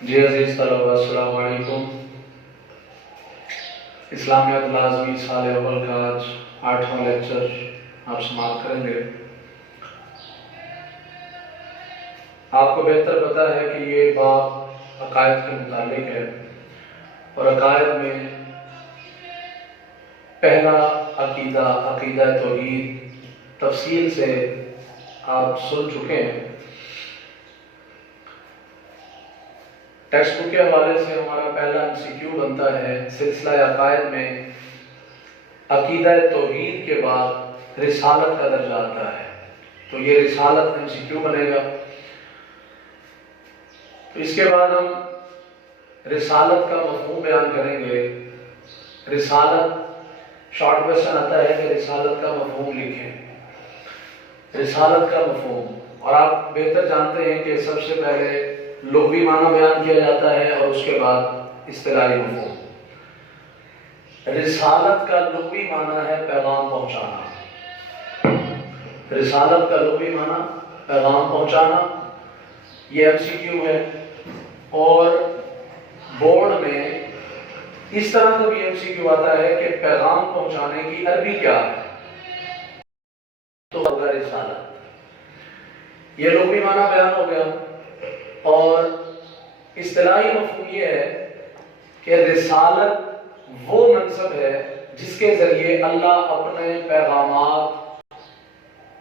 جی عزیز طلبہ السلام علیکم۔ اسلامیات لازمی سال اول کا آج 8واں لیکچر آپ سماعت کریں گے۔ آپ کو بہتر پتہ ہے کہ یہ باب عقائد کے متعلق ہے، اور عقائد میں پہلا عقیدہ توحید تفصیل سے آپ سن چکے ہیں۔ ٹیکسٹ بک کے حوالے سے ہمارا پہلا MCQ بنتا ہے سلسلہ عقائد میں عقیدہ توحید کے بعد رسالت کا درجہ آتا ہے، تو یہ رسالت MCQ بنے گا۔ تو اس کے بعد ہم رسالت کا مفہوم بیان کریں گے۔ رسالت شارٹ کویسچن آتا ہے کہ رسالت کا مفہوم لکھیں۔ رسالت کا مفہوم، اور آپ بہتر جانتے ہیں کہ سب سے پہلے لغوی معنی بیان کیا جاتا ہے اور اس کے بعد اصطلاحی مفہوم۔ رسالت کا لغوی معنی ہے پیغام پہنچانا۔ رسالت کا لغوی معنی پیغام پہنچانا، یہ MCQ ہے۔ اور بورڈ میں اس طرح کا بھی MCQ آتا ہے کہ پیغام پہنچانے کی عربی کیا ہے، تو ہوگا رسالت۔ یہ لغوی معنی بیان ہو گیا، اور اصطلاحی مفہوم یہ ہے کہ رسالت وہ منصب ہے جس کے ذریعے اللہ اپنے پیغامات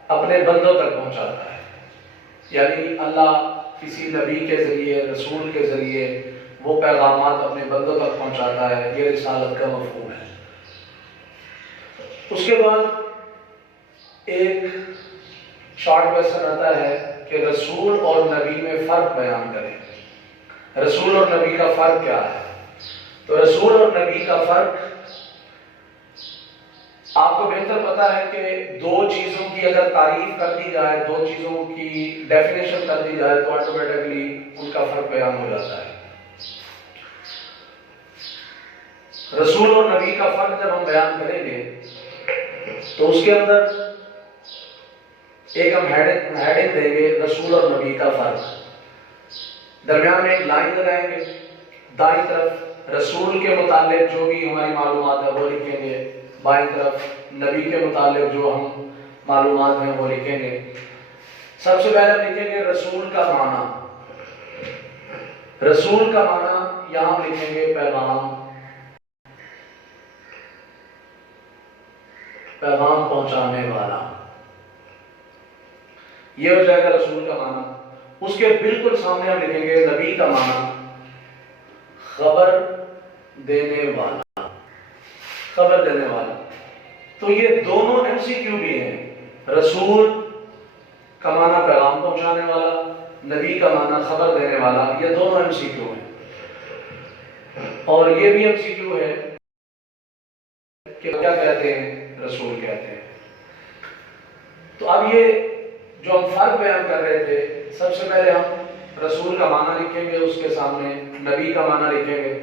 اپنے بندوں تک پہنچاتا ہے۔ یعنی اللہ کسی نبی کے ذریعے، رسول کے ذریعے وہ پیغامات اپنے بندوں تک پہنچاتا ہے، یہ رسالت کا مفہوم ہے۔ اس کے بعد ایک شارٹ کویسچن آتا ہے کہ رسول اور نبی میں فرق بیان کریں۔ رسول اور نبی کا فرق کیا ہے؟ تو رسول اور نبی کا فرق آپ کو بہتر پتا ہے کہ دو چیزوں کی اگر تعریف کر دی جائے، دو چیزوں کی ڈیفینیشن کر دی جائے تو آٹومیٹکلی ان کا فرق بیان ہو جاتا ہے۔ رسول اور نبی کا فرق جب ہم بیان کریں گے تو اس کے اندر ایک ہم ہیڈنگ دیں گے، رسول اور نبی کا فرق۔ درمیان میں ایک لائن لگائیں گے، دائیں طرف رسول کے متعلق جو بھی ہماری معلومات ہے وہ لکھیں گے، بائیں طرف نبی کے متعلق جو ہم معلومات ہیں وہ لکھیں گے۔ سب سے پہلے لکھیں گے رسول کا معنی۔ رسول کا معنی یہاں لکھیں گے پیغام پہنچانے والا، یہ ہو جائے گا رسول کا معنی۔ اس کے بالکل سامنے ہم لکھیں گے نبی کا معنی خبر دینے والا۔ خبر دینے والا، تو یہ دونوں MCQ بھی ہیں۔ رسول کا معنی پیغام پہنچانے والا، نبی کا معنی خبر دینے والا، یہ دونوں MCQ ہیں۔ اور یہ بھی MCQ ہے کہ کیا کہتے ہیں؟ رسول کہتے ہیں۔ تو اب یہ جو ہم فرق بیان کر رہے تھے، سب سے پہلے ہم رسول کا معنی لکھیں گے، اس کے سامنے نبی کا معنی لکھیں گے۔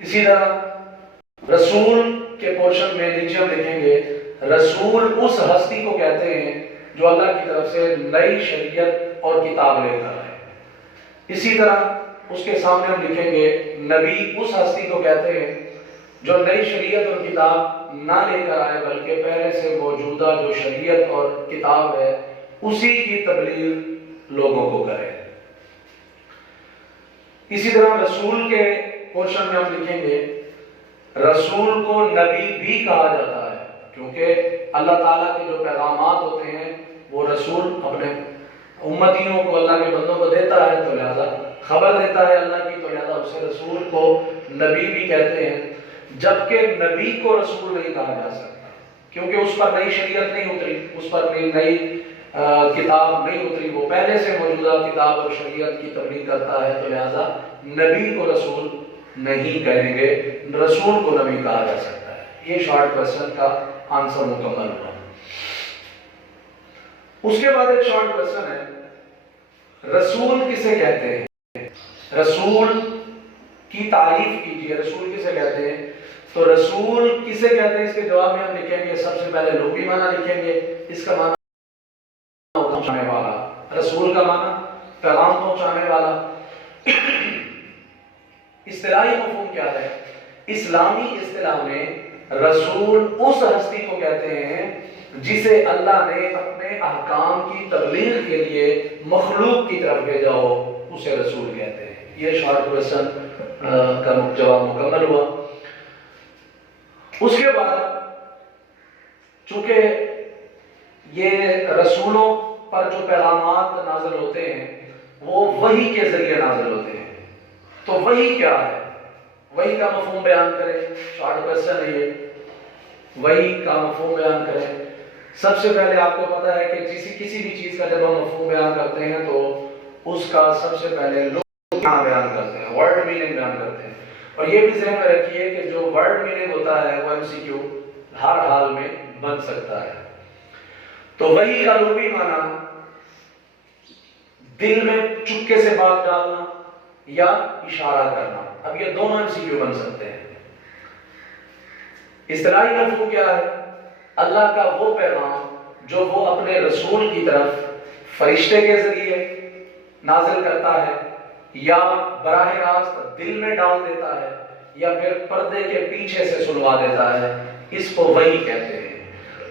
اسی طرح رسول کے پورشن میں نیچے ہم لکھیں گے رسول اس ہستی کو کہتے ہیں جو اللہ کی طرف سے نئی شریعت اور کتاب لے کر آئے۔ اسی طرح اس کے سامنے ہم لکھیں گے نبی اس ہستی کو کہتے ہیں جو نئی شریعت اور کتاب نہ لے کر آئے، بلکہ پہلے سے موجودہ جو شریعت اور کتاب ہے اسی کی تبلیغ لوگوں کو کرے۔ اسی طرح رسول کے پورشن میں ہم لکھیں گے رسول کو نبی بھی کہا جاتا ہے، کیونکہ اللہ تعالیٰ کے جو پیغامات ہوتے ہیں وہ رسول اپنے امتیوں کو، اللہ کے بندوں کو دیتا ہے، تو لہذا خبر دیتا ہے اللہ کی، تو لہذا اسے رسول کو نبی بھی کہتے ہیں۔ جبکہ نبی کو رسول نہیں کہا جا سکتا، کیونکہ اس پر نئی شریعت نہیں اتری، اس پر نئی کتاب نہیں اتری، وہ پہلے سے موجودہ کتاب اور شریعت کی تبلیغ کرتا ہے، تو لہذا نبی کو رسول نہیں کہیں گے، رسول کو نبی کہا جا سکتا ہے۔ یہ شارٹ کویسچن کا آنسر مکمل ہوا۔ اس کے بعد ایک شارٹ کویسچن ہے رسول کسے کہتے ہیں؟ رسول کی تعریف کیجیے، رسول کسے کہتے ہیں؟ تو رسول کسے کہتے ہیں اس کے جواب میں ہم لکھیں گے، سب سے پہلے لغوی معنی لکھیں گے۔ اس کا معنی پہنچانے والا، رسول کا معنی پیغام پہنچانے والا۔ اصطلاحی مفہوم کیا ہے؟ اسلامی اصطلاح میں رسول اس ہستی کو کہتے ہیں جسے اللہ نے اپنے احکام کی تبلیغ کے لیے مخلوق کی طرف بھیجا ہو، اسے رسول کہتے ہیں۔ یہ شارٹ کویسچن کا جواب مکمل ہوا۔ اس کے بعد چونکہ یہ رسولوں پر جو پیغامات نازل ہوتے ہیں وہ وحی کے ذریعے نازل ہوتے ہیں، تو وحی کیا ہے؟ وحی کا مفہوم بیان کریں، شارٹ کویسچن ہے یہ، وحی کا مفہوم بیان کریں۔ سب سے پہلے آپ کو پتا ہے کہ کسی بھی چیز کا جب ہم مفہوم بیان کرتے ہیں تو اس کا سب سے پہلے لوگ کیا بیان کرتے ہیں، ورڈ میننگ بیان کرتے ہیں، اور یہ بھی ذہن میں رکھیے کہ جو ورڈ میننگ ہوتا ہے وہ MCQ ہر حال میں بن سکتا ہے۔ تو وحی کا لغوی معنی دل میں چپکے سے بات ڈالنا یا اشارہ کرنا، اب یہ دونوں MCQ بن سکتے ہیں۔ اصطلاحی مفہوم کیا ہے؟ اللہ کا وہ پیغام جو وہ اپنے رسول کی طرف فرشتے کے ذریعے نازل کرتا ہے یا براہ راست دل میں ڈال دیتا ہے یا پھر پردے کے پیچھے سے سنوا دیتا ہے، اس کو وحی کہتے ہیں۔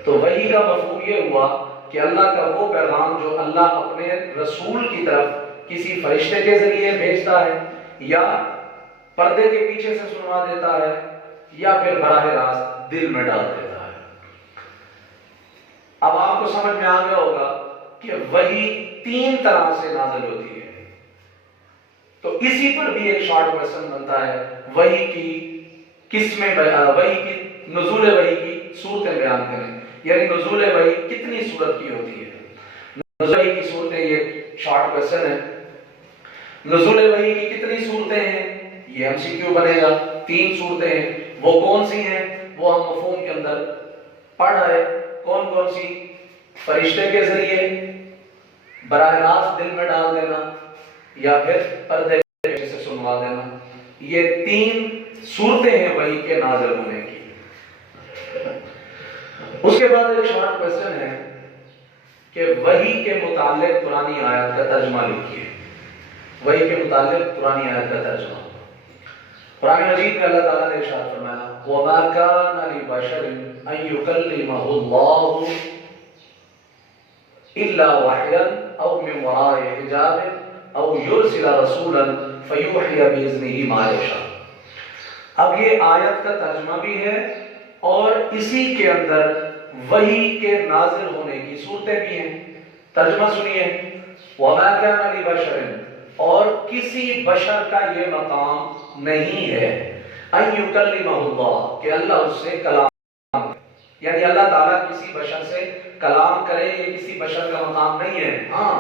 تو وحی کا مفہوم یہ ہوا کہ اللہ کا وہ پیغام جو اللہ اپنے رسول کی طرف کسی فرشتے کے ذریعے بھیجتا ہے یا پردے کے پیچھے سے سنوا دیتا ہے یا پھر براہ راست دل میں ڈال دیتا ہے۔ اب آپ کو سمجھ میں آ گیا ہوگا کہ وحی 3 طرح سے نازل ہوتی ہے، تو اسی پر بھی ایک شارٹ کویسچن بنتا ہے، وحی کی قسمیں، وحی کی نزول وحی کی صورتیں بیان کریں، یعنی نزول وحی کتنی صورت کی ہوتی ہے؟ نزول وحی کی صورتیں، یہ شارٹ کویسچن ہے، نزول وحی کی کتنی صورتیں ہیں؟ یہ MCQ بنے گا، 3 صورتیں ہیں، وہ کون سی ہیں؟ وہ ہم مفہوم کے اندر پڑھ رہے، کون کون سی؟ فرشتے کے ذریعے، براہ راست دل میں ڈال دینا یا پھر پردے سے سنوا دینا، یہ 3 صورتیں ہیں وحی کے نازل ہونے کی۔ اس کے بعد ایک شارٹ کویسچن ہے کہ وحی کے متعلق پرانی آیت کا ترجمہ لکھیے۔ وحی کے متعلق پرانی آیت کا ترجمہ۔ قرآن مجید میں اللہ تعالیٰ نے ارشاد فرمایا وَمَا كَانَ لِبَشَرٍ أَن يُكَلِّمَهُ اللَّهُ إِلَّا وَحْيًا أَوْ مِنْ وَرَاءِ حِجَابٍ أَوْ يُرْسِلَ رَسُولًا فَيُوحِيَ بِإِذْنِهِ مَا يَشَاءُ۔ اب یہ آیت کا ترجمہ بھی ہے اور اسی کے اندر وحی کے نازل ہونے کی صورتیں بھی ہیں۔ ترجمہ سنیے، وَمَا كَانَ لِبَشَرٍ، اور کسی بشر کا یہ مقام نہیں ہے، ان یکلمہ اللہ، کہ اللہ اس سے کلام کرے، یعنی اللہ تعالیٰ کسی بشر سے کلام کرے، یہ کسی بشر کا مقام نہیں ہے۔ ہاں،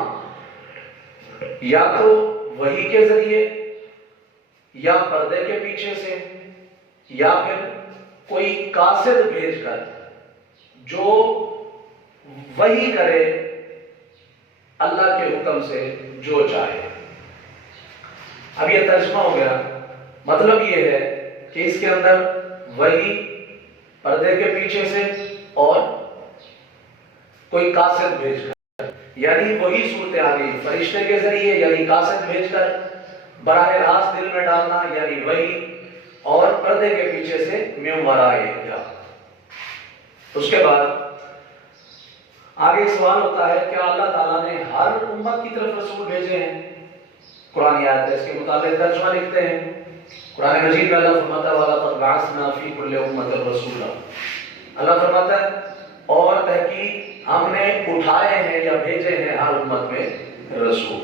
یا تو وحی کے ذریعے یا پردے کے پیچھے سے یا پھر کوئی قاصد بھیج کر جو وحی کرے اللہ کے حکم سے جو چاہے۔ اب یہ ترجمہ ہو گیا، مطلب یہ ہے کہ اس کے اندر وحی پردے کے پیچھے سے اور کوئی قاصد بھیج کر، یعنی وہی صورت آ گئی، فرشتے کے ذریعے یعنی قاصد بھیج کر، براہ راست دل میں ڈالنا یعنی وحی، اور پردے کے پیچھے سے من وراء حجاب۔ اس کے بعد آگے سوال ہوتا ہے کیا اللہ تعالیٰ نے ہر امت کی طرف رسول بھیجے ہیں؟ قرآن آیت ہے، اس کے مطابق ترجمہ لکھتے ہیں۔ قرآن مجید میں اللہ فرماتا ہے وَلَقَدْ بَعَثْنَا فِي كُلِّ أُمَّةٍ رَسُولًا، اللہ فرماتا ہے اور تحقیق ہم نے اٹھائے ہیں یا بھیجے ہیں ہر امت میں رسول۔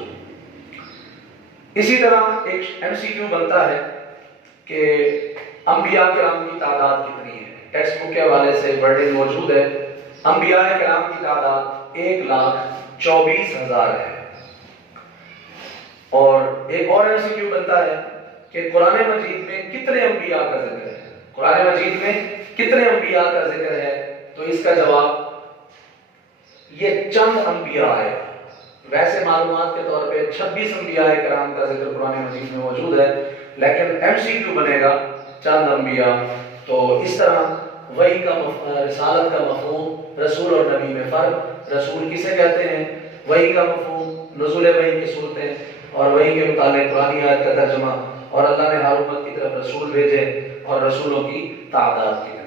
اسی طرح ایک MCQ بنتا ہے کہ انبیاء کرام کی تعداد کتنی ہے؟ ٹیکسٹ بک کے حوالے سے ورڈنگ موجود ہے، انبیاء کرام کی تعداد 1,24,000 ہے۔ اور ایک اور MCQ بنتا ہے کہ قرآن مجید میں کتنے انبیاء کا ذکر ہے؟ قرآن مجید میں کتنے انبیاء کا ذکر ہے؟ تو اس کا جواب یہ چند انبیاء ہے۔ ویسے معلومات کے طور پہ 26 انبیاء کرام کا ذکر قرآن مجید میں موجود ہے، لیکن MCQ بنے گا چند انبیاء۔ تو اس طرح وحی کا رسالت کا مفہوم، رسول اور نبی میں فرق، رسول کسے کہتے ہیں، وحی کا مفہوم، نزول وحی کی صورتیں، اور وہی کے متعلق پرانی آیت کا ترجمہ، اور اللہ نے ہر امت کی طرف رسول بھیجے اور رسولوں کی تعداد کی